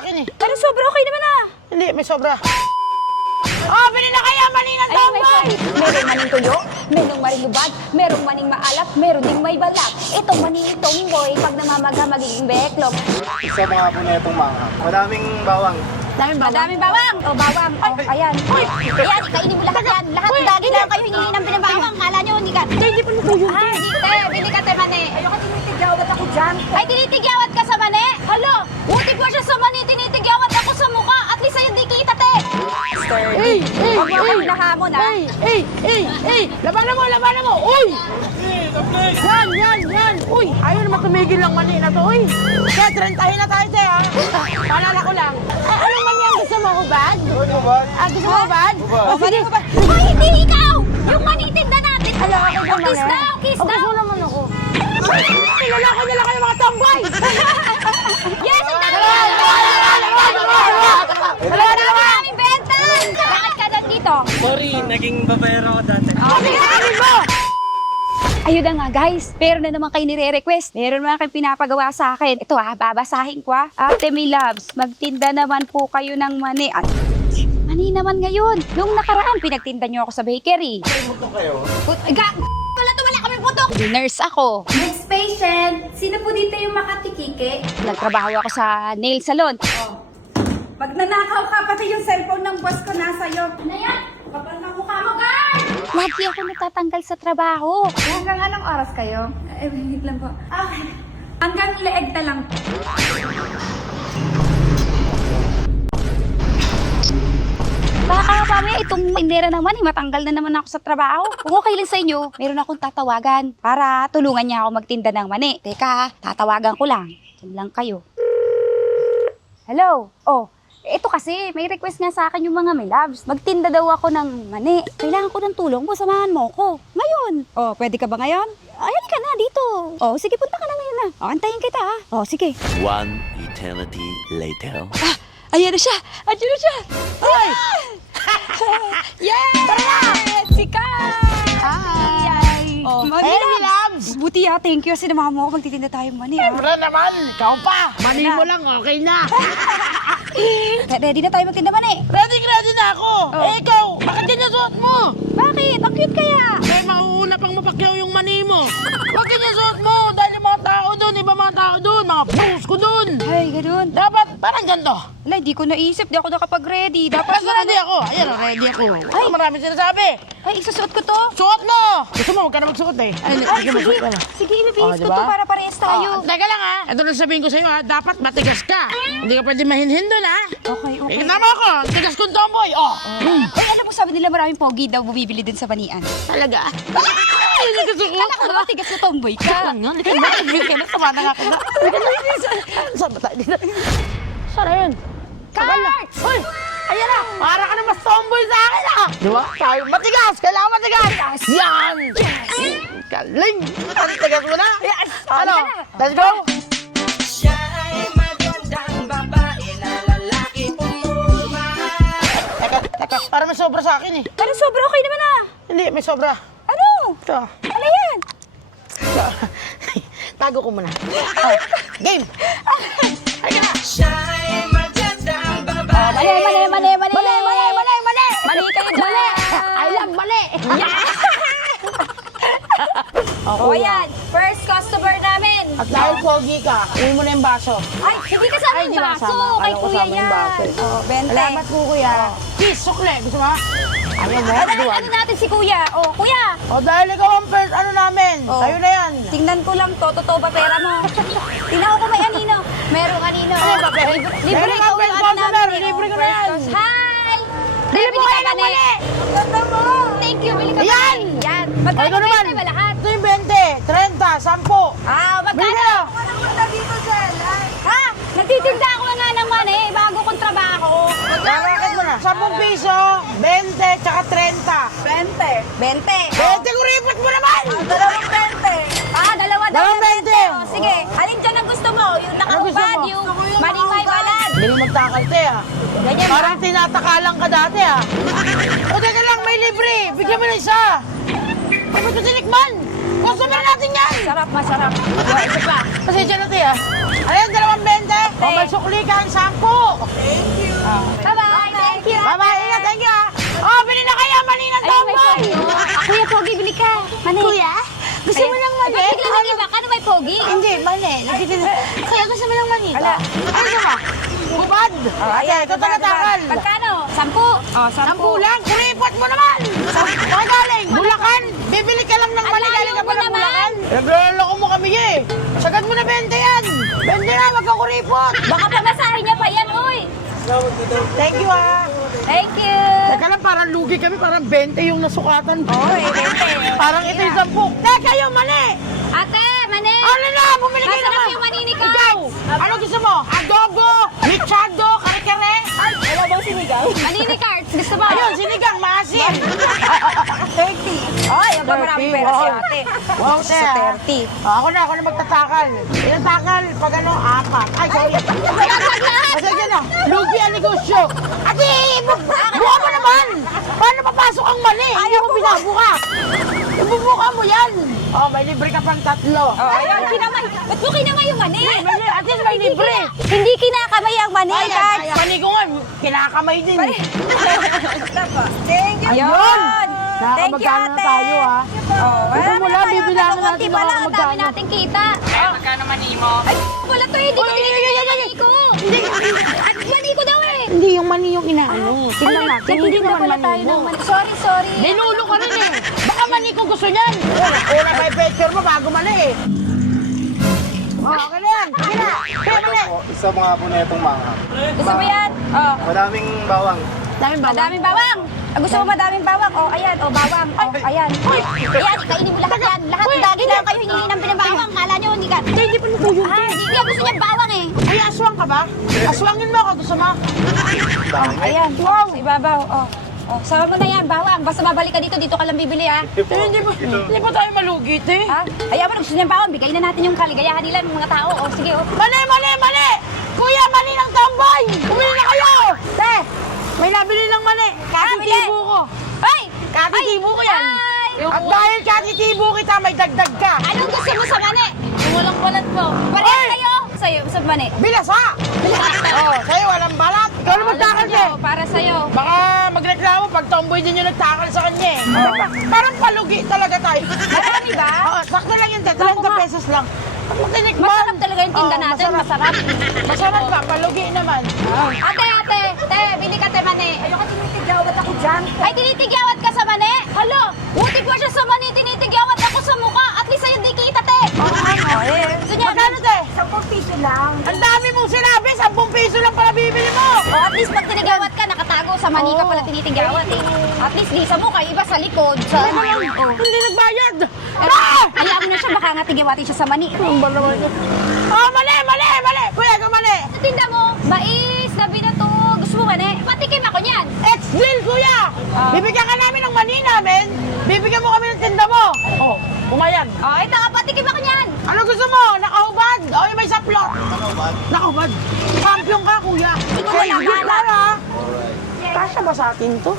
akin eh. Pero sobra okay naman ah. Hindi, may sobra. Oh, bili na kaya mani ng tomboy! Merong maning tuyo, merong maning lubad, merong maning maalat, meron ding may balat. Itong maning tomboy, pag namamaga magiging beklog. Isa mga po na itong mga. Madaming bawang. Madaming bawang. O, bawang. O, ayan. Ayan, ikainin mo lahat yan. Lahat lagi lang kayo hingi ng binabawang. Kala nyo, hindi ka. Hindi pa nito yun. Ah, hindi. Bili ka te mani. Ayoko tinitigyawat ako dyan. Ay, tinitigyawat ka sa mani? Halo, buti pa siya sa mani, tinitigyawat ako sa mukha. At least ayun, di kita te. Huwag mo akong nahamon, ha? Labanan mo! Uy! Yan! Uy! Ayaw naman tumigil lang mani na to, uy! Kaya, 30 na tayo, te, ha? Paalala ko lang. Anong mani ang gusto mo, hubad? Gusto mo hubad? O, mani hubad. Uy, hindi ikaw! Yung mani tinda natin. Hala, ako ba Kiss daw! Kiss daw! Gusto naman ako. Nilalako nila kayo mga tambay! Yes, ang dami! Wala na kaming benta! Bakit ka nandito? Sorry, naging babayero ako dati. Ayun na nga guys, meron na naman kayo nire-request. Meron naman kayo pinapagawa sa akin. Ito babasahin ko Ate May Loves, magtinda naman po kayo ng mani. At mani naman ngayon. Nung nakaraan, pinagtinda nyo ako sa bakery. Putok kayo. Wala kami putok! Nurse ako. Next patient, sino po dito yung makatikike? Nagtrabaho ako sa nail salon. Pag nanakaw ka, pati yung cellphone ng boss ko nasa iyo. Ano yan? Kapal na mukha mo, guys! Lagi ako natatanggal sa trabaho. Hanggang anong oras kayo? Wait lang po. Okay. Hanggang leeg na lang. Baka mamaya itong indera naman, matanggal na naman ako sa trabaho. Kung okay lang sa inyo, meron akong tatawagan para tulungan niya ako magtinda ng mani. Teka, tatawagan ko lang. Diyan lang kayo. Hello? Oh, ito kasi, may request nga sa akin yung mga may loves. Magtinda daw ako ng mani. Kailangan ko ng tulong mo, samahan mo ko. Ngayon. Oh, pwede ka ba ngayon? Ayan ka na dito. Oh, sige, punta ka na ngayon na. Oh, antayin kita Oh, sige. One eternity later. Ayan na siya! Ayan na siya! Ay! Yes! Tara na! Sikat! Hi! Oh, Hey, May Loves! Buti thank you. Sinamahan mo ako magtitinda tayo mani Siyempre naman, ikaw pa! Mani mo lang, okay na! Ready na tayo magtinda mani? Ready na ako! Ikaw, bakit ganyan suot mo? Bakit? Ang cute kaya! Kaya mauuna pang mapakyaw yung mani mo. Huwag ganyan suot mo, dahil yung mga tao doon, iba mga tao doon, mga bros ko doon. Ay, ganun. Dapat parang ganito. Wala, di ko naisip. Di ako nakapag-ready. Dapat Tapos ready ako. Ayan, ready ako. Ay, marami sinasabi. Ay, isusuot ko to. Suot mo! Gusto mo, huwag ka na magsuot eh. Ay, sige. Sige, ibibihis ko to para parehas tayo. Teka lang ito na sabihin ko sa'yo dapat matigas ka. Hindi ka pwede mahinhin doon Okay. Tingnan mo ako, tigas kong tomboy. Ay, alam mo, sabi nila maraming pogi daw bumibili din sa manian. Talaga? Ay, hindi gusto ko. Kala ko naman tigas na tomboy ka. Hindi ka naman magbigay na sama na nga kita. Saan ba tayo dito? Saan na yun? Cards! Uy! Ayan na! Para ka na mas tomboy sa akin Di ba? Tayo matigas! Kailangan matigas! Yan! Galing! Ang tigas mo na! Yes! Ano? Let's go! Siya ay magandang babae na lalaki pumulma. Teka, para may sobra sa akin eh. Pero sobra okay naman Hindi, may sobra. Ano? Ito. Ano yan? Tago ko muna. Game! Siya ay magandang babae. Mali! Mali kayo dyan! I love mali! O yan, first customer namin. At dahil pogi ka, uwi mo na yung baso. Ay, hindi kasama Ay, yung di ba baso. kasama? Kay Alam ko kuya kasama yung baso yan. eh. Oh, 20. Salamat po kuya. Kiss, sukle. Gusto mo? Ayaw mo? Duwan. Ano natin si kuya? Oh, kuya, O dahil ikaw ang first ano namin. Oh. Tayo na yan. tingnan ko lang to. Totoo ba pera mo? Tingnan ko may anino. Merong anino. Ano ba, pera? Libre Meron ikaw kang yung first ano namin. customer. Libre ko na yan. Hi! Bili mo kayo ng mali! Ganda mo! Thank you, bili ka Ayan! mali. Yan! O Magkano ikaw naman. ba lahat? Ito yung 20, 30, 10. Ah, Bili magkano? ka! Ha? Nagtitinda ako nga ng mani, bago kong trabaho. Bakit mo na? 10 piso, 20, tsaka 30. 20. 20 kuripot mo naman! Dalawang 20. Ah, dalawa Dalawang 20. 20. Oh, sige, alin dyan ang gusto mo? Yung Ano gusto nakaubad, mo? yung maning may balad. Hindi magtakalte Ganyan ba? Parang tinatakalang ka dati O teka lang, may libre. Bigyan mo na isa. Bakit ko sinikman? Customer natin yan. Sarap, masarap. Isa pa. Pasensya na tayo Ayan, 2.20. ate. O, may sukli ka ang 10. Bye-bye. Thank you. Bye-bye, ingat, thank you ah. Oh, bili na kaya mani ng Ay, may tomboy. pogi. Kuya, pogi, bili ka. Mani. Kuya? Gusto mo ng mani? Ba't bigla nag-iba ka? Ano may pogi? Hindi, mani. Kaya gusto mo ng mani. Ano gusto mo? Hubad. Ayan, ito talatakal. Pagkano? 10. Oh, 10 lang. Kuripot mo naman. Saan galing? Bulacan. Bibili ka lang ng mani galing ka pa ng Bulacan. Nagloloko mo kami eh. Sagad mo na 20 yan. 20 na, wag ka kuripot. Baka pamasahin niya pa yan, uy. Thank you ah. Thank you. Teka lang, parang lugi kami. Parang 20 yung nasukatan. Oy, 20. Parang ito yung 10. Teka, yung mani. Ate, mani. Ano na? Bumili kayo Masarap naman. yung mani ni Carl. Ikaw, ano gusto mo? Adobo, michado, kare-kare? Ay, wala bang sinigang? Manini cards. Gusto mo? Ayun, sinigang, maasim. 30. Ay, ang marami pera si ate. Wow, Sa te. 30. Ako na magtatakal. Ilang takal? Pag ano, 4. Ay, sorry. Pasensya na. Lugi ang negosyo. Ate, buka mo naman. Paano papasok ang mali? Ayaw mo binabuka. Ibubuka mo yan. Oh, may libre ka pang 3. Oh, ayan, kinamay. Ba't mo kinamay yung mani? At least may libre. Hindi kinakamay ang mani, Ay, cards. mani ko nga, kinakamay din. Thank you. Ayun. Thank you, Nakakabagkano na ate. tayo, ha? Oh, Ito mo lang, bibilangan konti natin pa lang, ang makakabagkano. dami nating kita. Magkano mani mo? Ay, wala to eh. Hindi ko Uy, tinignan uy, uy, yung uy, mani ko. At mani ko daw eh. Hindi, yung mani yung inaano. Tingnan natin, hindi Nagtitinda naman pala mani tayo mo. ng mani. Sorry, sorry. Nilulo ka rin eh. Baka mani ko gusto niyan. Una pa yung picture mo bago mani eh. Oh, okay na yan. Sige na. Kaya Ito mani. po, isa mga po na itong manghang. Gusto mo yan? Oh. Madaming bawang. Daming bawang. Madaming bawang. Gusto mo madaming bawang? Oh, ayan. Oh, bawang. Oh, ayan. Ayan, ikainin mo lahat yan. Lahat lagi lang kayo hingi ng pinabawang. Kala nyo, hindi ka. Hindi pa nito yun. Hindi niya gusto niya bawang eh. Ay, aswang ka ba? Aswangin mo ako. Gusto mo? Ayan. Wow. Sa ibabaw. Oh. Oh, sama mo na yan, bawang. Basta babalik ka dito ka lang bibili ha. Hindi pa tayo malugit eh. Ha? Ayaw mo, gusto niya bawang. Bigay na natin yung kaligayahan nila ng mga tao. Oh, sige. Oh. Mani, mani, mani! Kuya, mani ng tambay! Bumili na kayo! Te, may nabili ng mani. Katitibo ko. Ay! Katitibo ko yan. Ay! At dahil katitibo kita, may dagdag ka. Anong gusto mo sa mani? Walang po. Pareho Ay! kayo. Sa'yo, sa mani. Bilasa! Oh, sa'yo walang balat. Ikaw na magtakal ka eh. Para sa'yo. Baka magreklamo pag tomboy din yung nagtakal sa kanya eh. Parang palugi talaga tayo. Marami ba? Oo, sakto lang yun, 30 pesos lang. Tinikman. Masarap talaga yung tinda Oo, natin. Masarap. Masarap ka, palugi naman. Ate, te, bili ka te mani. Ayoko tinitigyawat ako dyan. Ay, tinitigyawat ka sa mani? Hala, buti pa siya sa mani, tinitigyawat ako sa mukha. At least sa'yo di kita, te. Gusto niya? Magkano te? 10 piso lang. Ang dami mong sinabi, 10 piso lang pala bibili mo. O, at least pag tinigawat ka, nakatago sa mani ka pala tinitigawat eh. At least di sa mukha, iba sa likod. Sa ano yun? Oh. Hindi nagbayad. Hayaan mo na siya, baka nga tigiwatin siya sa mani. Ang bala naman niya. Oh, mali, mali, mali. Kuya, ikaw mali. Sa tinda mo, mais, gabi na to. Gusto mo mani? Patikim ako niyan. Ex-deal, kuya. Bibigyan ka namin ng mani namin. Bibigyan mo kami ng tinda mo. Oh, pumayag. O, ito, patikim ako niyan. Ano gusto mo? Nakahubad? O may saplot? Nakahubad. Champion ka, kuya. Hindi ko malaman. Clara. Kasya ba sa atin to?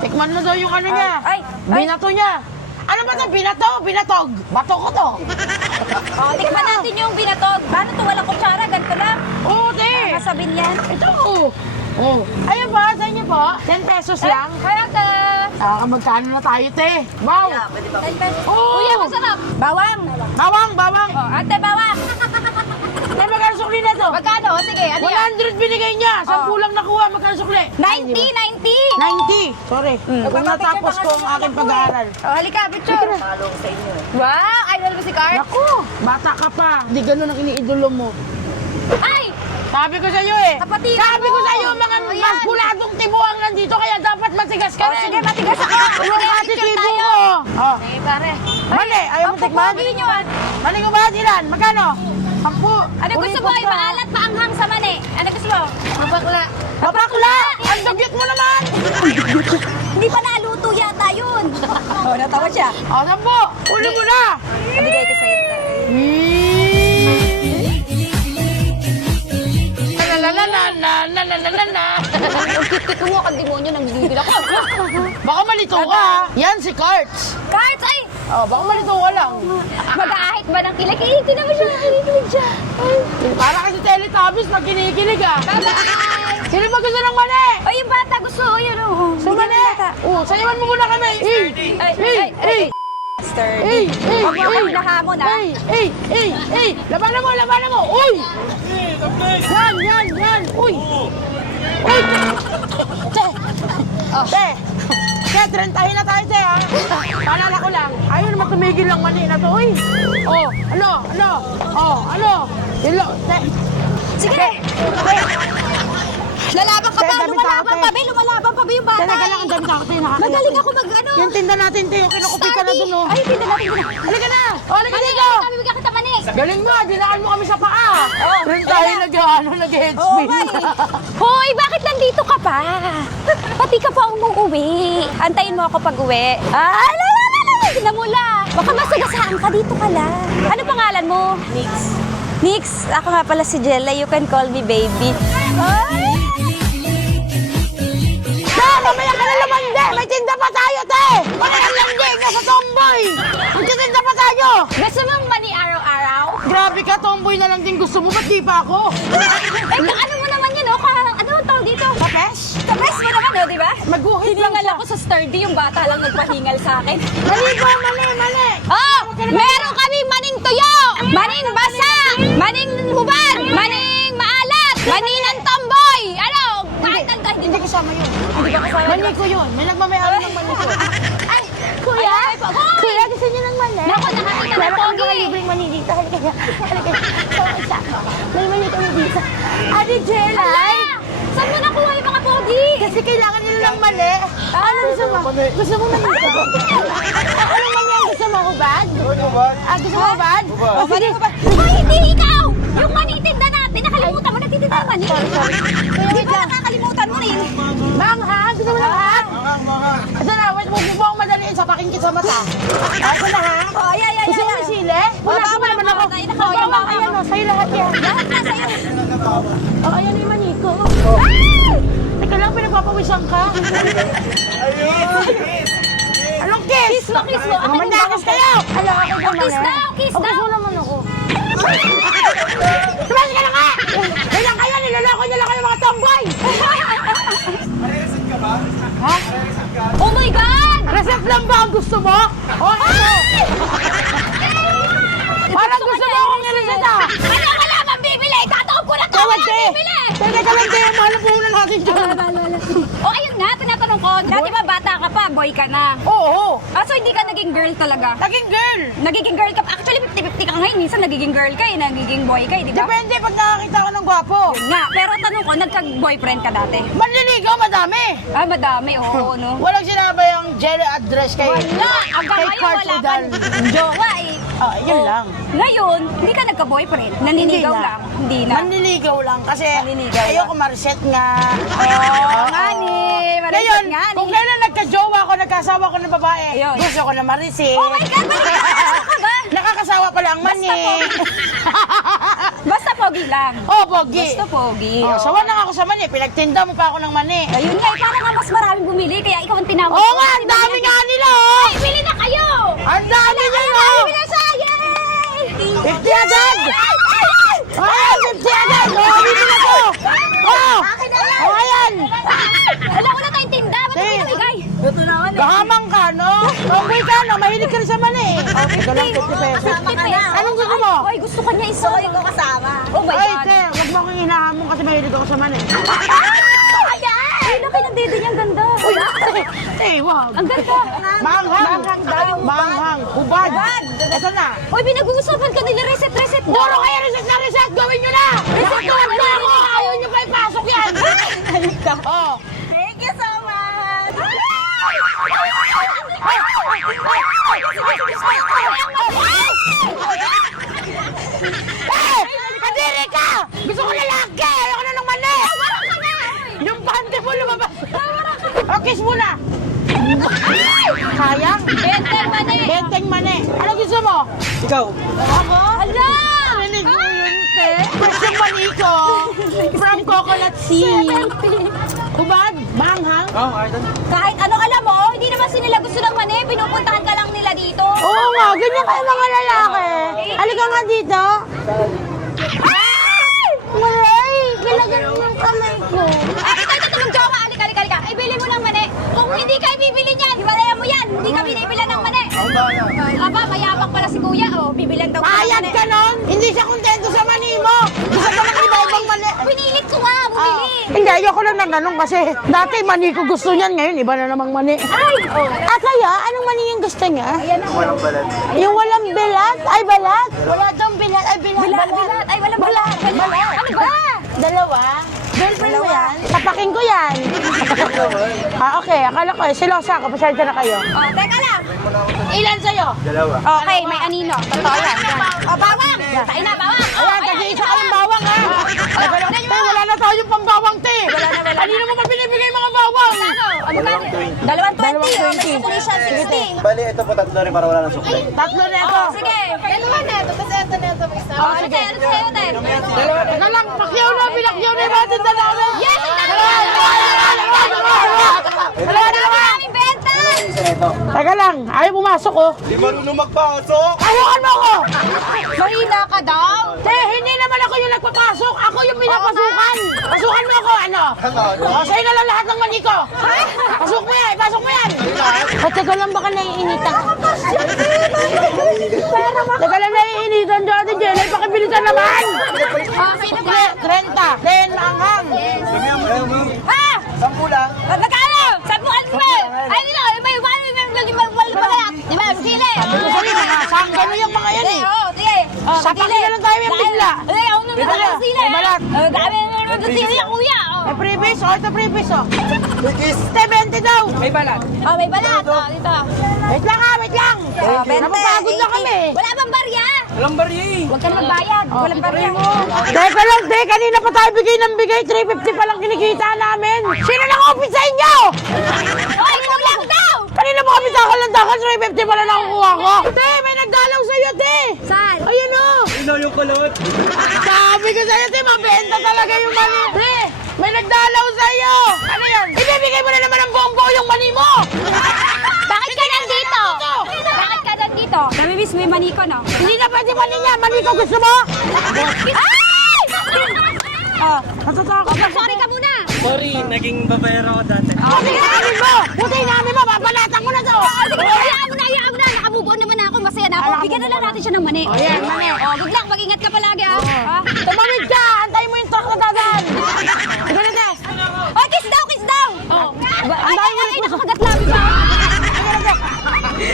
Tikman mo daw yung ano niya. Ay, Binato niya. Ano ba ito? Binato? Binatog? Bato ko to. O, tikman natin yung binatog. Paano to? Walang kutsara, ganito lang. Oo, te. Masabin yan. Ito. Oh. Ayun ba? Sa inyo po? 10 pesos lang. Kaya te. Magkano na tayo, te? Wow. 10 pesos. Oo. Kuya, masarap. Bawang. Bawang, bawang. O, ate, bawang. Ay, magkano sukli na to? Magkano? Sige, ano yan? 100 binigay niya. 10 lang nakuha. Magkano sukli? 90, 90. 90. Sorry. Kung natapos ko ang aking pag-aaral. O, halika, picture. Wow, idol mo si Cart? Naku, bata ka pa. Di ganun ang iniidolo mo. Ay! Sabi ko sa iyo eh. Kapatid Sabi ko mo. sa iyo, mga Oh, yan. maskuladong tibuang nandito, kaya dapat matigas ka O, rin. sige, matigas ako. Yung Sige, ate picture tibo tayo. ko. Oh. Eh, pare. Mali, ayaw mo tikman? Ang nyo, ah. Mali ko ba? Ilan? Magkano? 10. Ano gusto mo? Maalat, maanghang sa mani. Ano gusto mo? Mabakla. Mapakla! Ang dagit mo naman! Hindi pa naluto yata yun. O, natawa siya. O, 10. Uli mo na! Nabigay ko sa'yo. Na. Kumuha ka demonyo ng bibigil ako. Baka malito ka. Yan si Carts. Cards, ay! Oh, baka malito ka lang. Mag-aahit ba ng kilig? Hindi naman siya nakikinig siya. Ay. Para kasi Teletubbies pag kinikilig ah. Bye-bye! Sino ba gusto ng mani? O, yung bata gusto, yun o. Sa mani? Oh, sayawan mo muna kami. Ay. Sturdy. Huwag mo kami nahamon, ha? Labanan mo. Uy! Yan. Uy! Te! Te, 30 na tayo, te, ha? Paalala ko lang, ayaw naman tumigil lang mani na to, uy! Oh, ano? Te! Sige! Lalaban ka Te, ba? dami Lumalaban tao, pa te. ba? Lumalaban pa ba yung bata? Talaga lang, ang dami sa akin, nakakaya. Magaling ako mag-ano. Yung tinda natin, te, yung kinukupi ka na dun, oh. Ay, tinda natin. Halika na! Halika dito! Kami bigyan kita mani. Galing mo, dinaan mo kami sa paa! Oo. Rin tayo nag-headspin. Hoy, bakit nandito ka pa? Pati ka pa umuwi. Antayin mo ako pag uwi. Namula. Baka masagasaan ka, dito ka lang. Ano pangalan mo? Nix, ako nga pala si Jella. You can call me baby. Ay! Te, mamaya ka na lumandi! May tinda pa tayo, te! Mamaya landi ka sa tomboy! Magtitinda pa tayo! Gusto mong mani araw-araw? Grabe ka, tomboy na lang din gusto mo, ba't di pa ako? Eh, ano mo naman yun, oh? Ano ang tawag dito? Kapes? Kapes mo naman, oh, di ba? Magguhit lang Hiningal siya. ako sa sturdy, yung bata lang nagpahingal sa akin. Mali ba? Mali! Oh! Meron kami maning tuyo! Maning basa! Maning hubad! Maning maalat! Maning ng tomboy! Ano? Kahit ang Hindi kasama yun. Hindi ka kasama. Mani ko yun. May nagmamayari ng mani ko. Ay! Kuya! Kuya, gusto niyo ng mani? Naku, nakakita ng Meron kami pogi. mga libreng mani dito. Halika niya. May mani kami dito. Ate Jella! Ala! Saan mo nakuha yung mga pogi? Kasi kailangan nila ng mali. Ano gusto mo? Gusto mo mani? Anong mani ang gusto mo? Hubad? Ah, gusto mo hubad? O sige. Hoy, hindi ikaw! Yung manitinda natin, nakalimutan mo, nagtitinda ng mani. Di ba nakakalimutan mo rin? Manghang! Gusto mo ng hang? Ito na, wait mo po akong madaliin sa pakingkit sa mata. Ito na ha? Oh, ay. Gusto mo ng sili? Wala Baba ko naman mo, ako. tayo na kayo, Baba, baba. ayan o, sa'yo lahat yan. Lahat na sa'yo. O, ayan yung mani ko. Teka lang, pinagpapawisan ka. Anong kiss? Kiss mo. Mandakas kayo! Alam ako Oh, kiss daw, kiss O, daw. gusto naman ako. Tumas ka na nga! Kailan kayo, niloloko niyo lang kayo mga tomboy! Ha? Oh my God! Reset lang ba ang gusto mo? O, ano? Parang gusto mo akong i-reset ah! Ano ka naman bibili? Tataob ko na to! Tawad Wala ka eh! bibili! Teka ka lang kayo, mahal po na natin dyan. O ayun nga, tinatanong ko, dati ba bata ka pa, boy ka na? Oo, So hindi ka naging girl talaga? naging girl. Nagiging girl ka pa. Actually, 50-50 ka ngayon. Minsan nagiging girl ka eh, nagiging boy ka eh, di ba? Depende pag nakakita ko ng gwapo. Nga, pero tanong ko, nagka-boyfriend ka dati? Manliligaw, madami. Ah, madami, oo, no? Walang sinabi yung jelly address kay Wala! Hanggang kay ngayon, Kurt wala Udal. kang jowa eh. Yun Oh. lang. Ngayon, hindi ka nagka-boyfriend. Naninigaw Hindi na. lang. Hindi na. Manliligaw lang kasi Manliligaw ayoko ma-reset nga. Oo nga ni. Ngayon, nga ni. kung kailan nagka-jowa ko, nagkasawa ko ng babae, Ayun. gusto ko na ma-reset. Oh my God! Balik ka ba? Nakakasawa pala ang mani. Basta pogi lang. Oh, pogi. Basta pogi. Oh, sawa na nga ako sa mani. Pinagtinda mo pa ako ng mani. Ayun nga, para nga mas maraming bumili, kaya ikaw ang tinawag. Oo nga, ang dami nga nila, oh. Ay, bili na kayo! Ang dami niya, Ay, oh. bili na siya! Yay! 50 agad! Oh, 50 agad! Oh, dito na to! Oh! Akin na yan! Oh, ayan! Wala ko na tayong tinda. Ba't Sige. hindi namigay? Ito na wala. Gahamang ka, no? Tomboy ka, no? Mahilig ka rin sa mani. Oh, 50 pesos. Anong gusto mo? Ay, gusto ka niya isa. Ay, ko kasama. Oh my Ay, God. te, huwag mo akong hinahamon kasi mahilig ako sa mani. Ayan! Ay, laki ng dede niya. Ang ganda. Uy, te, wag. Ang ganda. Manghang. daw. Manghang. Hubad. Ito na. Uy, pinag-uusapan ka nila. Reset daw. Puro kayo reset na reset. Gawin nyo na. Reset na ako. Ayaw nyo pa ipasok yan. Halika. Oh. Thank you so much. Eh! Kadiri ka! Gusto ko lalaki! Ayoko na ng mani! Yung pante mo lumabas! O, kiss muna! Sayang! Benteng mani. Benteng mani! Ano gusto mo? Ikaw. Ako? Ala! Rinig mo yun, te! Fresh yung mani ko! From Coconut Sea! Hubad? Manghang? Oh, ay doon. Kahit ano alam mo, hindi naman kasi nila gusto ng mani, pinupuntahan ka lang nila dito. Oo nga, ganyan kayo mga lalaki. Halika nga dito. Ay! Maray! Kailangan ng kamay ko. Ay, ito, mag-jowa. Halika. Ay, bili mo ng mani. Kung hindi ka ibibili niyan, hiwalayan mo yan. Hindi ka binibilan ng mani. Aba, mayabang pala si kuya. Oh, bibilan daw Payag ka nun? Hindi siya kontento sa mani mo. Gusto pa ng iba-ibang mani. Pinilit ko nga, bumili. Hindi, ayoko lang ng ganun kasi dati mani ko gusto niyan, ngayon iba na namang mani. Ay! Oh. At kaya, anong mani yung gusto niya? Walang balat. Yung walang bilat? Ay, balat? Wala daw bilat. Ay, bilat. Bilat. Ay, walang balat. Ano ba? Dalawa? Girlfriend mo yan? Tapakin ko yan. Okay. Akala ko, silosa ako. Pasensya na kayo. Oh, teka lang. Ilan sa'yo? Dalawa. Okay, may anino. Totoo yan. Oh, bawang. Tayo na, bawang. Ayan, tag-iisa ka ng bawang, ha? Tay, wala na tayong pambawang, te. Kanina mo pa binibigay mga bawang? Ano ba? 220. May sukli siya, 60. Bali, ito po tatlo rin para wala ng sukli. Tatlo na ito. Sige. Dalawa na ito. Basta ito na ito. Oh, sige. Ano sa'yo, Ted? Teka lang, pakyaw na, binakyaw na yung ating dalawa. Yes! Dalawa na naman. Aming benta! Isa na ito. Teka lang, ayaw pumasok, oh. Di marunong magpasok! Ayawan mo ako! Mahina ka daw. Te, hindi naman ako yung nagpapasok. Ako yung pinapasukan. Pasukan mo ako, ano? Sa'yo na lang lahat ng mani ko. Ha? Pasok mo yan, pasok mo yan. Teka lang, baka naiinitan. Teka lang, naiinitan dati, Jenny. Pakibilisan naman. Sino ba? 30. 10 anghang. Ha? 10 lang. Magkano? 10 alpel. Ay, nila. May balat. Di ba? Sili. Sanggano yung mga yan, eh. Oo, sige. Sapakin na lang tayo yung bigla. Ay, ako nung nagkakaroon sili. May balat. Dami naman ng sili, kuya. May previous, oh. Ito previous, oh. 20 daw. May balat. Oh, may balat. Oh, dito. Wait lang, ha. Wait lang. Napapagod na kami. Wala bang barya? Walang barya eh. Huwag ka na magbayad. Walang barya. Teka lang, te. Kanina pa tayo bigay ng bigay. 350 pa lang kinikita namin. Sino nang-office sa inyo? Hoy, kulang daw! Kanina pa kami takal 350 pa lang nakukuha ko. Te, may nagdalaw sa'yo, te. Saan? Ayun, oh. Ino yung kulot. Sabi ko sa'yo, te, mabenta talaga yung mani. Te, may nagdalaw sa'yo. Ano yan? Ibibigay mo na naman ng buong-buo yung mani mo. Bakit ka nandito? Bakit ka nandito? Namimiss mo yung mani ko, no? Hindi na pwede mani niya. Mani ko gusto mo? Ay! Ah, natatakot ako. Sorry ka muna. Sorry, naging babayero ako dati. Buti namin mo! Buti namin mo! Babalatan ko na to! Hayaan mo na. Nakamove on naman ako. Masaya na ako. Bigyan na lang natin siya ng mani. Oh, yan, mani. Oh, good luck. Mag-ingat ka palagi, ha? Ha? Tumawid ka! Antayin mo yung truck na dadaan! Ikaw na, te! Oh, kiss daw, kiss daw. Oh. Ay, nakakagat labi pa.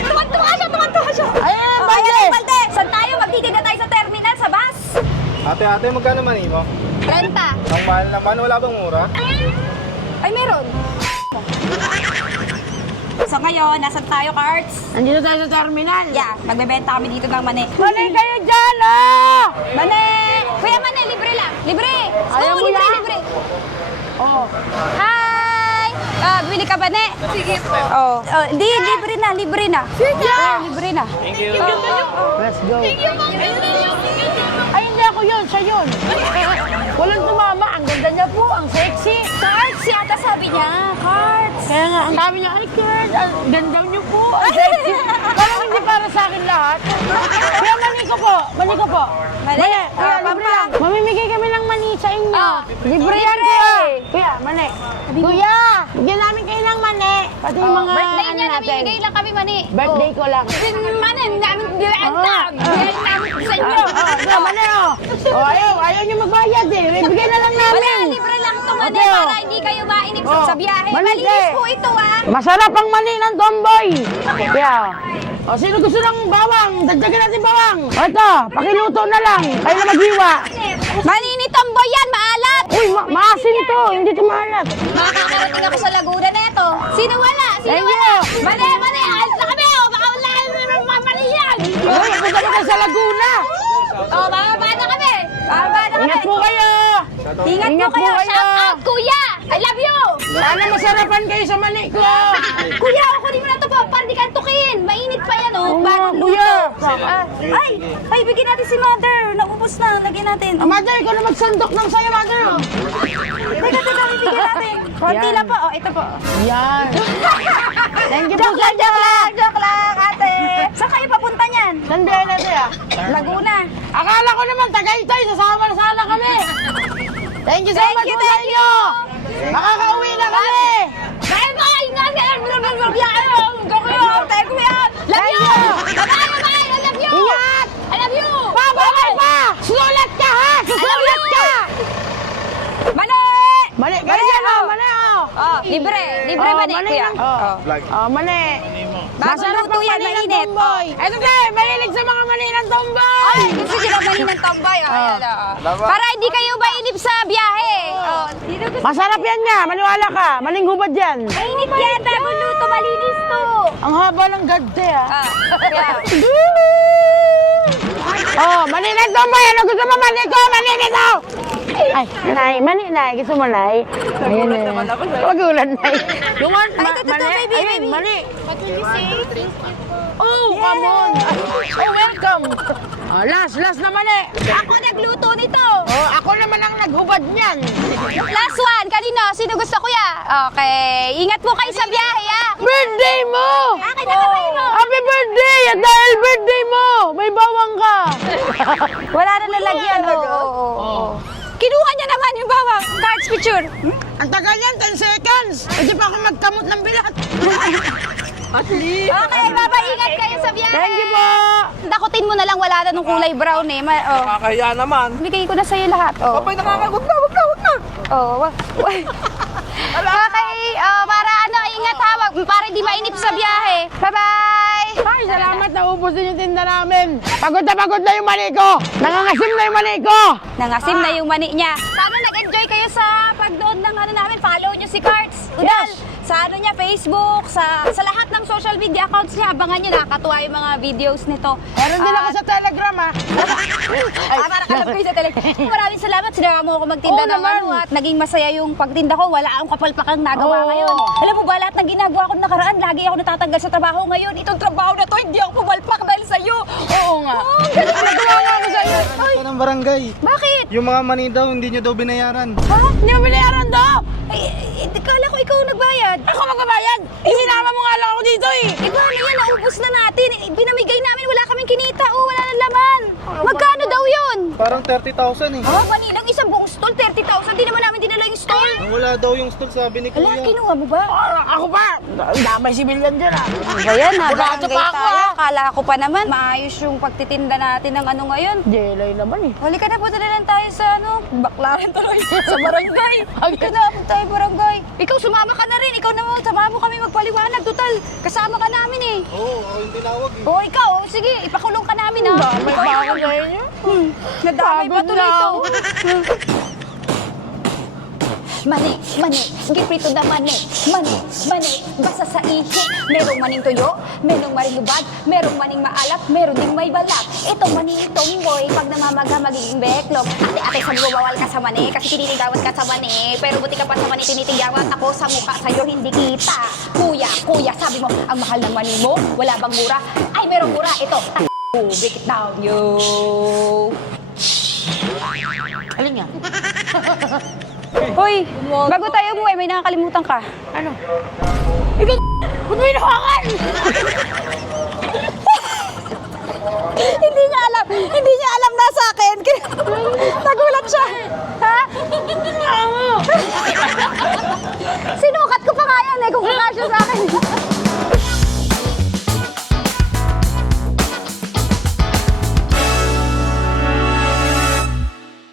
Tuwan-tuwa siya. Ayan, Oh, balde! ayan, balde. Saan tayo? Magtitinda tayo sa terminal, sa bus. Ate, magkano mani mo? 30. Ang mahal naman, wala bang mura? Ay, meron. So ngayon, nasan tayo, Carts? Andito tayo sa terminal. Yeah, magbebenta kami dito ng mani. Mali kayo dyan, ah! Mani! Kuya, mani, libre lang. Libre! Ayaw mo lang? Libre. Oh. Hi! Bili ka mani? Sige po. Oh. Hindi, libre na. Libre na. Libre na. Thank you. Let's go. Ay, hindi ako yun. Siya yun. Walang tumama. Ang ganda niya po. Ang sexy. Carts, yata sabi niya. Carts. Kaya nga, ang dami niya, ay, Kurt, ang ganda niyo po. Ang sexy. Parang hindi para sa akin lahat. Kaya mani ko po. Mani ko po. Mani. Kuya, libre lang. Mamimigay kami ng mani sa inyo. Oh. Libre yan, Libre. kuya. Kuya, mani. Kuya, bigyan namin kayo ng mani. Pati yung mga Birthday ano niya, natin. namimigay lang kami mani. Birthday ko lang. Mani, namin bibenta. Bigay namin sa inyo. Mani, oh. Oh, ayaw niyo magbayad eh. Bibigay na lang Wala, namin. libre lang ito mani Okay, oh. para hindi kayo mainip Oh. sa biyahe. Mali, Malinis eh. po ito, ha. Masarap ang mani ng tomboy. Yeah. O, sino gusto ng bawang? Dagdagan natin bawang. O, ito, pakiluto na lang. Kayo na maghiwa. Mani tomboy yan, maalat. Uy, maasin to. Hindi to maalat. Makakarating ako sa Laguna na ito. Sino wala? Sino Thank wala? you. Mani, alis na kami, oh. Baka wala mani yan. Uy, ako dapat sa Laguna. Oh, bababa na kami. Bababa na kami. Ingat po kayo. Ingat Ingat po kayo. po kayo. Shout out, kuya. I love you. Sana masarapan kayo sa mani ko. Kuya, kunin mo na ito po. Para di ka tukin. Mainit pa yan, oh. Oo nga, Bagong kuya. luto. Ay, bigyan natin si mother. Naubos na. Lagyan natin. Mother, ikaw na magsandok ng sayo, mother. Oh. Teka, bibigyan natin. Konti Yan. lang po. Oh, ito po. Yan. Thank you po Joke sa lang, joke lang, joke lang, ate. Saan kayo papunta niyan? Saan ba natin ah? Laguna. Akala ko naman Tagaytay, sasama na sana kami. Thank you so Thank much you, po sa inyo. Makakauwi na kami. Kaya ba, ingat yan. Joke lang, tayo ko yan. Love you. Bye-bye, bye-bye. I love you. Ingat. I love you. Pa, bawal pa. Susulat ka ha. Susulat ka. Mali! Mali, ganyan oh. Mali oh. Oh, libre. Libre ba ni mali kuya? lang. Oh. Oh, mali. Bagong luto yan, mani ng mainit. tomboy. Eto tayo, mahilig sa mga mani ng tomboy. Ay, gusto nila mali ng tambay. Oh, ayan, oh. Para hindi kayo mainip sa biyahe. Oh, dito gusto. Masarap yan nga, maniwala ka. Maling hubad yan. Mainit yan, bagong luto, malinis to. Ang haba ng garte ah. Ah, yeah. Oh, mani ng tomboy. Ano gusto mo mani ko? Mani nito. Ay, nay, mani nay. Gusto mo nay? Ayun na. Magulan nay. Luman, baby, baby. Mani. What will you say? Oh, come on. Oh, welcome. Oh, last na mani. Ako nagluto nito. Oh, ako naman ang naghubad niyan. Last one, kanino? Sino gusto kuya? Okay, ingat po kayo sa biyahe, ha? Birthday mo! Akin na kamay mo. Happy birthday! At dahil birthday mo, may bawang ka. Wala na nalagyan, oo. Kinuha niya naman yung bawang. Cards picture. Ang tagal yan, 10 seconds. Hindi pa ako magkamot ng bilat. At least. Okay, ingat kayo sa biyahe. Thank you po. Dakutin mo na lang, wala na nung kulay brown eh. Oh. Nakakahiya naman. Bigay ko na sa'yo lahat. Oh. Abay, nakakagod na. Wag na. Oh, okay, para ingat ha, para di mainip sa biyahe. Bye-bye! Ay, salamat. Naubos din yung tinda namin. Pagod na yung mani ko. Nangangasim na yung mani ko. Nangasim na yung mani niya. Sana nag-enjoy kayo sa pagdoon ng namin. Follow nyo si Carts Udal. Yes. Sa Facebook, sa lahat ng social media accounts niya. Abangan nyo, nakakatuwa yung mga videos nito. Meron din ako sa Telegram ha. Para ka lang kayo sa Telegram. Maraming salamat. Sinama mo ako magtinda Oo ng naman. at naging masaya yung pagtinda ko. Wala akong kapalpakang nagawa Oo. ngayon. Alam mo ba, lahat ng ginagawa ko nakaraan, lagi ako natatanggal sa trabaho ngayon. Itong trabaho na to, hindi ako pumalpak dahil sa'yo. Oo nga. Oh, ganun nagawa nga ako sa'yo. Ay, Ito ng barangay. bakit? Yung mga mani daw, hindi nyo daw binayaran. Ha? Hindi mo binayaran to. Kala ko ikaw nagbayad. Ako magbabayad. Isinama mo nga lang ako dito eh. Paano yan? Naubos na natin. Binamigay namin. Wala kaming kinita. Oh, wala na laman. Magkano daw yun? Parang 30,000 eh. Oh, Manilang isang buong stall, 30,000. Di naman namin dinala yung stall. Wala daw yung stool, sabi ni Ala, Kuya. kinuha mo ba? Ako pa. Damay sibilyan dyan ah. Ba yan, Burado pa ako, tayo. ah. Kala ko pa naman. Maayos yung pagtitinda natin ng ano ngayon. Jelay naman eh. Halika na, punta na lang tayo sa baklaran tuloy. Sa barangay. Halika na, punta tayo barangay. Ikaw, sumama ka na rin. Ikaw naman, sama mo kami magpaliwanag. Total, kasama ka namin eh. Oo, ako yung tinawag eh. O, ikaw, sige, ipakulong ka namin ha. Damay pa ako ngayon yun. Nadamay pa Pagod tuloy na ito. ako. Mani, giprito na mani, basa sa ihi. Merong maning tuyo, merong maring lubad, merong maning maalat, meron ding may balat. Itong mani tomboy, pag namamaga magiging beklog. Ate, sabi mo bawal ka sa mani, kasi tinitigawan ka sa mani. Pero buti ka pa sa mani, tinitigawan ako sa mukha sa'yo, hindi kita. Kuya, sabi mo, ang mahal ng mani mo, wala bang mura? Ay, merong mura, ito. Break it down, yo. Alin nga? Hoy, bago tayo umuwi, may nakakalimutan ka. Ano? Ikaw, ba't mo hinawakan? Hindi niya alam na sa akin. Nagulat siya. Ha? Sinukat ko pa nga yan eh, kung kakasya sa akin.